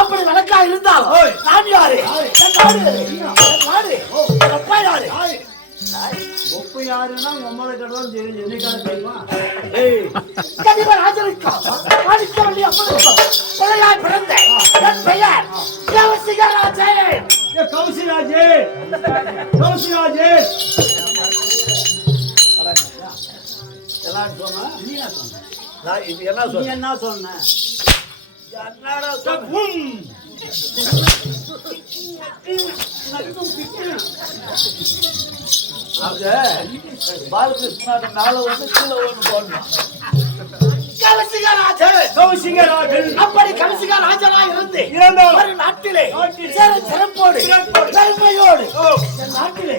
அப்படி வழக்கா இருந்தால் நான் யாரு? அப்பா யாரு? ஒப்பு யாருன்னா உம்மளை கடவுள் தெரியும். என்னைக்கான தெரியுமா? மாணிக்கவல்லி அம்மனுக்கும் பிள்ளையாய் பிறந்த என் பெயர் கௌசிகராஜே. கௌசிராஜே, கௌசிராஜே எல்லாம் சொன்னா நீ என்ன சொன்ன? என்ன சொன்ன? பாலகிருஷ்ணா மேல வந்து கீழே ஒன்று போடணும். அப்படி கௌசிகராஜனா இருந்து ஒரு நாட்டிலே சிறப்போடு பெருமையோடு என் நாட்டிலே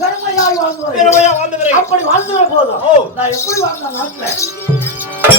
பெருமையாய் வாழ்ந்தவர். அப்படி வாழ்ந்துற போதும் நான் எப்படி வாழ்ந்த நாட்டில்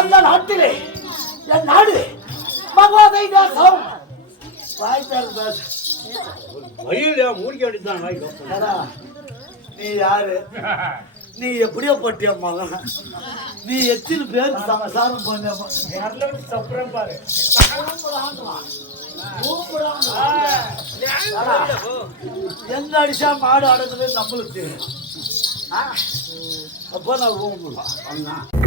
அந்த நாட்டிலே என் நாடு மகோதை தேசம். மூடிக்க வேண்டியதுதான். நீ யாரு? நீ எப்படியோ போட்டிய மகன்? நீ எத்தனை பேர் சமசாரம் பண்ண பாரு. எங்க அடிச்சா மாடு அடங்குது நம்மளுக்கு. அப்போ நான்